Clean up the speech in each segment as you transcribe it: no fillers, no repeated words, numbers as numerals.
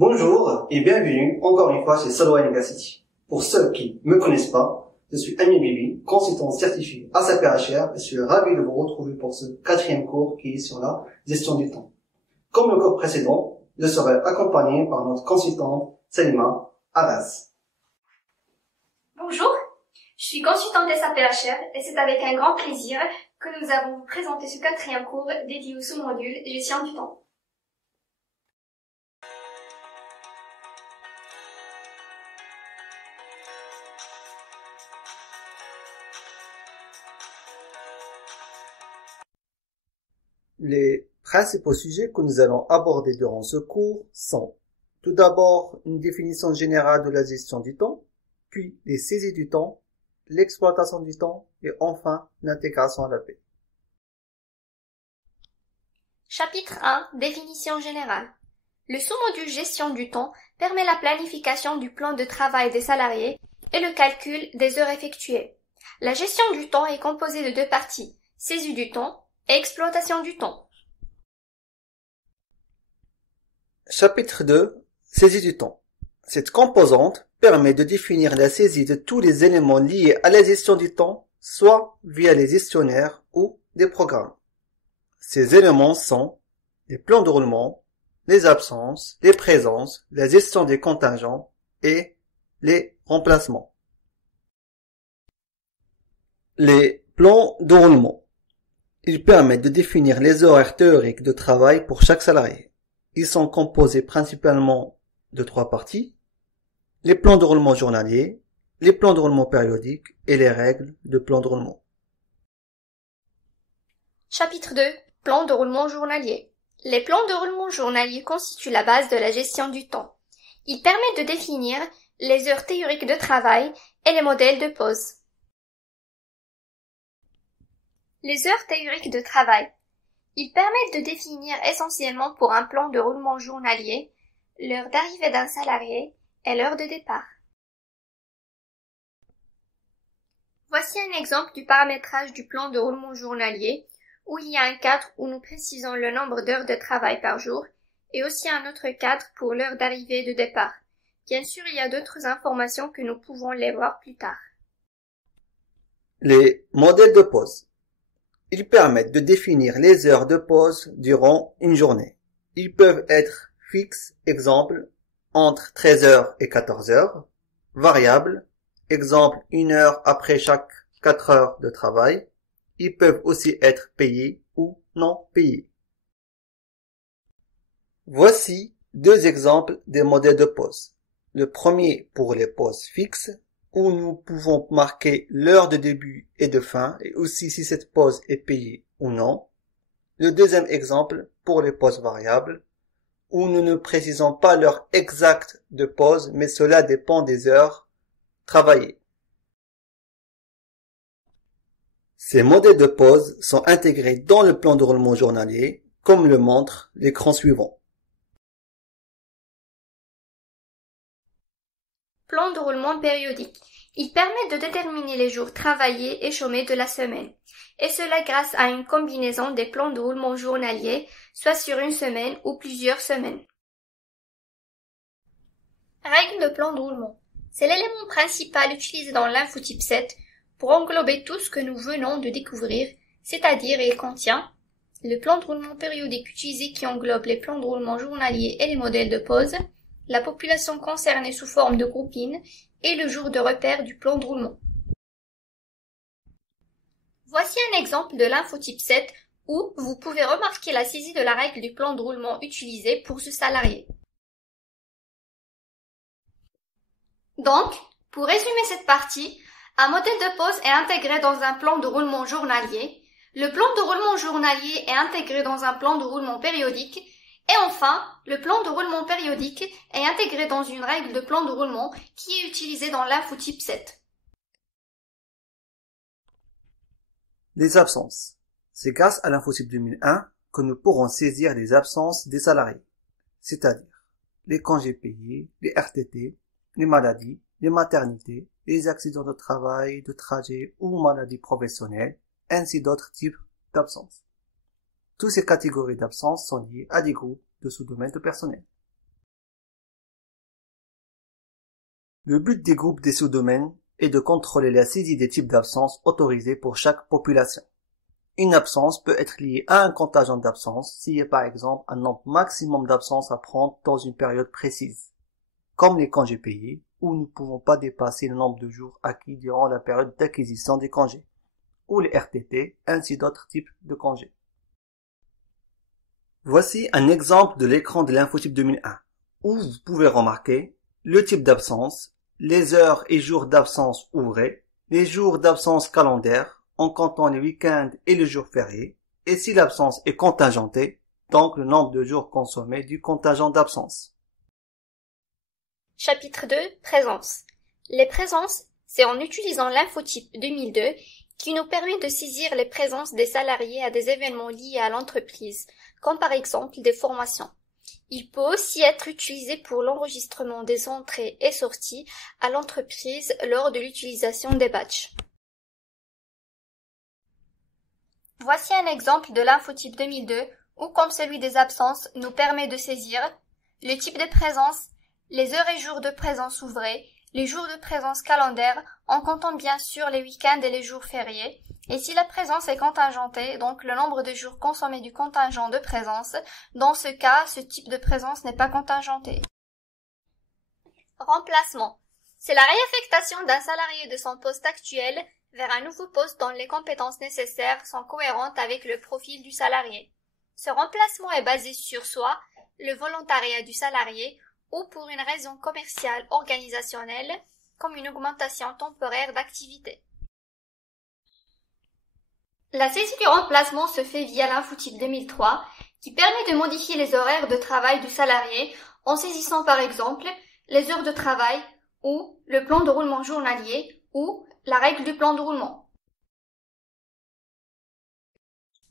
Bonjour et bienvenue encore une fois chez Saloa University. Pour ceux qui ne me connaissent pas, je suis Ami Bibi, consultant certifié ASAP HR et je suis ravi de vous retrouver pour ce 4e cours qui est sur la gestion du temps. Comme le cours précédent, je serai accompagné par notre consultante Selima Arras. Bonjour, je suis consultante SAP HR et c'est avec un grand plaisir que nous avons présenté ce 4e cours dédié au sous-module gestion du temps. Les principaux sujets que nous allons aborder durant ce cours sont tout d'abord une définition générale de la gestion du temps, puis les saisies du temps, l'exploitation du temps et enfin l'intégration à la paix. Chapitre 1. Définition générale. Le sous-module gestion du temps permet la planification du plan de travail des salariés et le calcul des heures effectuées. La gestion du temps est composée de 2 parties, saisie du temps et exploitation du temps. Chapitre 2. Saisie du temps. Cette composante permet de définir la saisie de tous les éléments liés à la gestion du temps, soit via les gestionnaires ou des programmes. Ces éléments sont les plans de roulement, les absences, les présences, la gestion des contingents et les remplacements. Les plans de roulement. Ils permettent de définir les horaires théoriques de travail pour chaque salarié. Ils sont composés principalement de 3 parties, les plans de roulement journaliers, les plans de roulement périodiques et les règles de plan de roulement. Chapitre 2. Plan de roulement journalier. Les plans de roulement journalier constituent la base de la gestion du temps. Ils permettent de définir les heures théoriques de travail et les modèles de pause. Les heures théoriques de travail. Ils permettent de définir essentiellement pour un plan de roulement journalier l'heure d'arrivée d'un salarié et l'heure de départ. Voici un exemple du paramétrage du plan de roulement journalier où il y a un cadre où nous précisons le nombre d'heures de travail par jour et aussi un autre cadre pour l'heure d'arrivée et de départ. Bien sûr, il y a d'autres informations que nous pouvons les voir plus tard. Les modèles de pause. Ils permettent de définir les heures de pause durant une journée. Ils peuvent être fixes, exemple, entre 13 heures et 14 heures, variables, exemple 1 heure après chaque 4 heures de travail. Ils peuvent aussi être payés ou non payés. Voici 2 exemples des modèles de pause. Le premier pour les pauses fixes, où nous pouvons marquer l'heure de début et de fin, et aussi si cette pause est payée ou non. Le deuxième exemple pour les pauses variables, où nous ne précisons pas l'heure exacte de pause, mais cela dépend des heures travaillées. Ces modèles de pause sont intégrés dans le plan de roulement journalier, comme le montre l'écran suivant. Plan de roulement périodique. Il permet de déterminer les jours travaillés et chômés de la semaine, et cela grâce à une combinaison des plans de roulement journaliers, soit sur une semaine ou plusieurs semaines. Règle de plan de roulement. C'est l'élément principal utilisé dans l'infotype 7 pour englober tout ce que nous venons de découvrir, c'est-à-dire il contient le plan de roulement périodique utilisé qui englobe les plans de roulement journaliers et les modèles de pause, la population concernée sous forme de groupines et le jour de repère du plan de roulement. Voici un exemple de l'infotype 7 où vous pouvez remarquer la saisie de la règle du plan de roulement utilisé pour ce salarié. Donc, pour résumer cette partie, un modèle de pause est intégré dans un plan de roulement journalier, le plan de roulement journalier est intégré dans un plan de roulement périodique, et enfin, le plan de roulement périodique est intégré dans une règle de plan de roulement qui est utilisée dans l'infotype 7. Les absences. C'est grâce à l'infotype 2001 que nous pourrons saisir les absences des salariés, c'est-à-dire les congés payés, les RTT, les maladies, les maternités, les accidents de travail, de trajet ou maladies professionnelles, ainsi d'autres types d'absences. Toutes ces catégories d'absences sont liées à des groupes de sous-domaines de personnel. Le but des groupes des sous-domaines est de contrôler la saisie des types d'absences autorisés pour chaque population. Une absence peut être liée à un contingent d'absence s'il y a par exemple un nombre maximum d'absences à prendre dans une période précise, comme les congés payés, où nous ne pouvons pas dépasser le nombre de jours acquis durant la période d'acquisition des congés, ou les RTT, ainsi d'autres types de congés. Voici un exemple de l'écran de l'infotype 2001, où vous pouvez remarquer le type d'absence, les heures et jours d'absence ouvrés, les jours d'absence calendaire, en comptant les week-ends et les jours fériés, et si l'absence est contingentée, donc le nombre de jours consommés du contingent d'absence. Chapitre 2. Présence. Les présences, c'est en utilisant l'infotype 2002 qui nous permet de saisir les présences des salariés à des événements liés à l'entreprise, comme par exemple des formations. Il peut aussi être utilisé pour l'enregistrement des entrées et sorties à l'entreprise lors de l'utilisation des badges. Voici un exemple de l'infotype 2002 où, comme celui des absences, nous permet de saisir le type de présence, les heures et jours de présence ouvrés, les jours de présence calendaire, en comptant bien sûr les week-ends et les jours fériés, et si la présence est contingentée, donc le nombre de jours consommés du contingent de présence, dans ce cas, ce type de présence n'est pas contingenté. Remplacement. C'est la réaffectation d'un salarié de son poste actuel vers un nouveau poste dont les compétences nécessaires sont cohérentes avec le profil du salarié. Ce remplacement est basé sur soit le volontariat du salarié ou pour une raison commerciale organisationnelle, comme une augmentation temporaire d'activité. La saisie du remplacement se fait via l'infotype 2003, qui permet de modifier les horaires de travail du salarié en saisissant par exemple les heures de travail ou le plan de roulement journalier ou la règle du plan de roulement.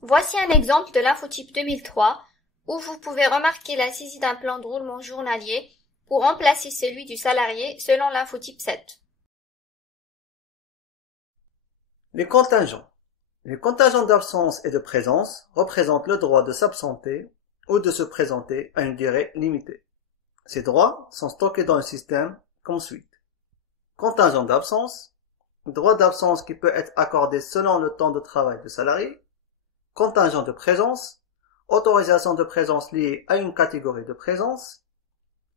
Voici un exemple de l'infotype 2003 où vous pouvez remarquer la saisie d'un plan de roulement journalier pour remplacer celui du salarié selon l'infotype 7. Les contingents. Les contingents d'absence et de présence représentent le droit de s'absenter ou de se présenter à une durée limitée. Ces droits sont stockés dans le système comme suit. Contingent d'absence, droit d'absence qui peut être accordé selon le temps de travail du salarié. Contingent de présence, autorisation de présence liée à une catégorie de présence.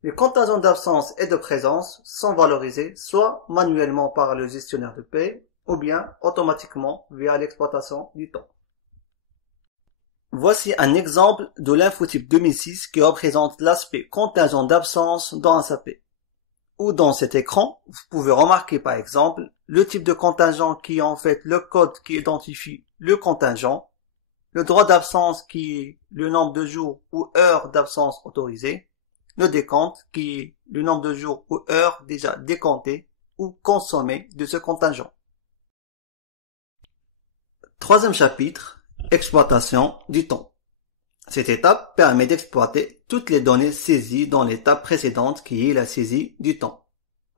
Les contingents d'absence et de présence sont valorisés soit manuellement par le gestionnaire de paie ou bien automatiquement via l'exploitation du temps. Voici un exemple de l'infotype 2006 qui représente l'aspect contingent d'absence dans SAP. Ou dans cet écran, vous pouvez remarquer par exemple le type de contingent qui est en fait le code qui identifie le contingent, le droit d'absence qui est le nombre de jours ou heures d'absence autorisées, le décompte qui est le nombre de jours ou heures déjà décomptés ou consommés de ce contingent. Troisième chapitre, exploitation du temps. Cette étape permet d'exploiter toutes les données saisies dans l'étape précédente qui est la saisie du temps.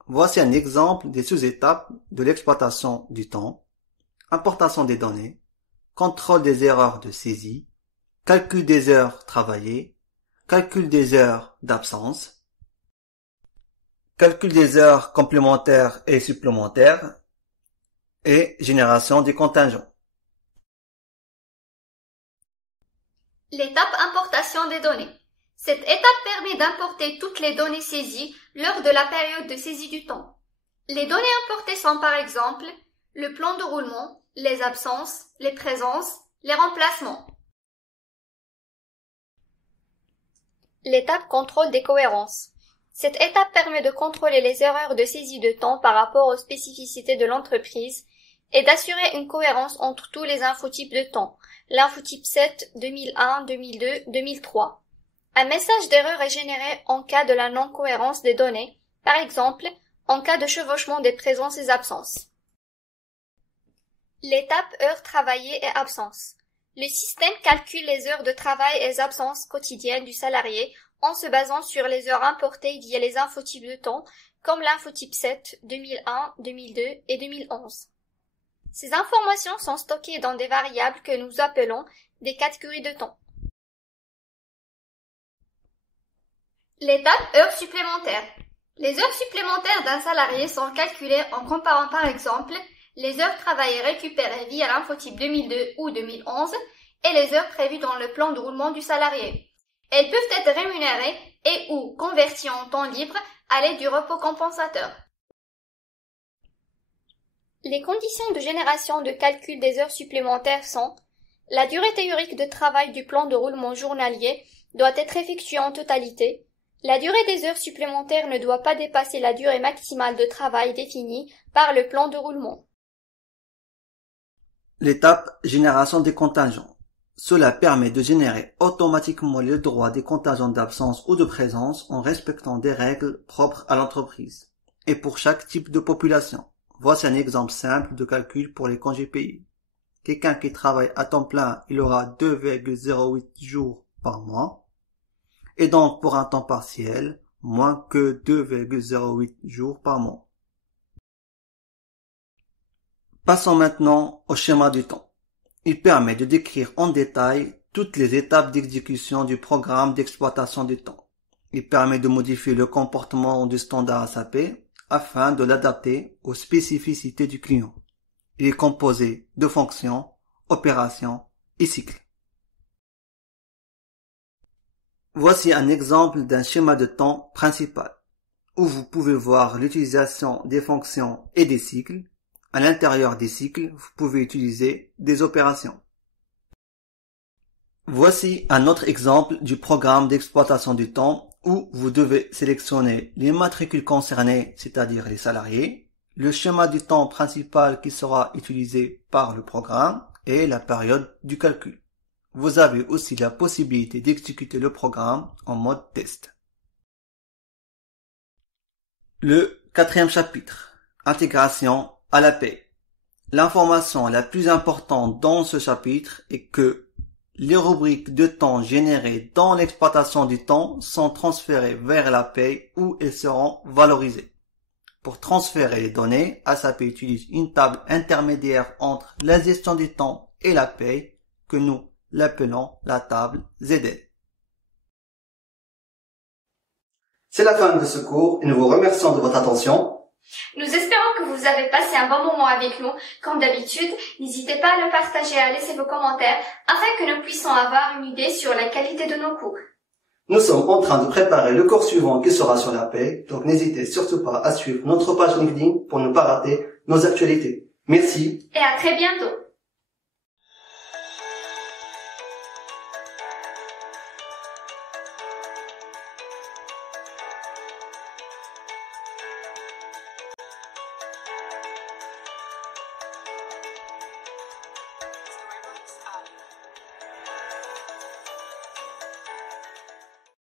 Voici un exemple des sous-étapes de l'exploitation du temps. Importation des données, contrôle des erreurs de saisie, calcul des heures travaillées, calcul des heures d'absence, calcul des heures complémentaires et supplémentaires et génération des contingents. L'étape importation des données. Cette étape permet d'importer toutes les données saisies lors de la période de saisie du temps. Les données importées sont par exemple le plan de roulement, les absences, les présences, les remplacements. L'étape contrôle des cohérences. Cette étape permet de contrôler les erreurs de saisie de temps par rapport aux spécificités de l'entreprise et d'assurer une cohérence entre tous les infotypes de temps, l'infotype 7, 2001, 2002, 2003. Un message d'erreur est généré en cas de la non-cohérence des données, par exemple en cas de chevauchement des présences et absences. L'étape heures travaillées et absences. Le système calcule les heures de travail et absences quotidiennes du salarié en se basant sur les heures importées via les infotypes de temps, comme l'infotype 7, 2001, 2002 et 2011. Ces informations sont stockées dans des variables que nous appelons des catégories de temps. L'étape heures supplémentaires. Les heures supplémentaires d'un salarié sont calculées en comparant par exemple les heures travaillées récupérées via l'infotype 2002 ou 2011 et les heures prévues dans le plan de roulement du salarié. Elles peuvent être rémunérées et ou converties en temps libre à l'aide du repos compensateur. Les conditions de génération de calcul des heures supplémentaires sont: la durée théorique de travail du plan de roulement journalier doit être effectuée en totalité. La durée des heures supplémentaires ne doit pas dépasser la durée maximale de travail définie par le plan de roulement. L'étape génération des contingents. Cela permet de générer automatiquement le droit des contingents d'absence ou de présence en respectant des règles propres à l'entreprise et pour chaque type de population. Voici un exemple simple de calcul pour les congés payés. Quelqu'un qui travaille à temps plein, il aura 2,08 jours par mois, et donc pour un temps partiel, moins que 2,08 jours par mois. Passons maintenant au schéma du temps. Il permet de décrire en détail toutes les étapes d'exécution du programme d'exploitation du temps. Il permet de modifier le comportement du standard SAP afin de l'adapter aux spécificités du client. Il est composé de fonctions, opérations et cycles. Voici un exemple d'un schéma de temps principal, où vous pouvez voir l'utilisation des fonctions et des cycles. À l'intérieur des cycles, vous pouvez utiliser des opérations. Voici un autre exemple du programme d'exploitation du temps où vous devez sélectionner les matricules concernées, c'est-à-dire les salariés, le schéma du temps principal qui sera utilisé par le programme et la période du calcul. Vous avez aussi la possibilité d'exécuter le programme en mode test. Le quatrième chapitre, intégration à la paie. L'information la plus importante dans ce chapitre est que les rubriques de temps générées dans l'exploitation du temps sont transférées vers la paie où elles seront valorisées. Pour transférer les données, SAP utilise une table intermédiaire entre la gestion du temps et la paie que nous l'appelons la table ZL. C'est la fin de ce cours et nous vous remercions de votre attention. Nous espérons que vous avez passé un bon moment avec nous. Comme d'habitude, n'hésitez pas à le partager et à laisser vos commentaires afin que nous puissions avoir une idée sur la qualité de nos cours. Nous sommes en train de préparer le cours suivant qui sera sur la paie, donc n'hésitez surtout pas à suivre notre page LinkedIn pour ne pas rater nos actualités. Merci et à très bientôt.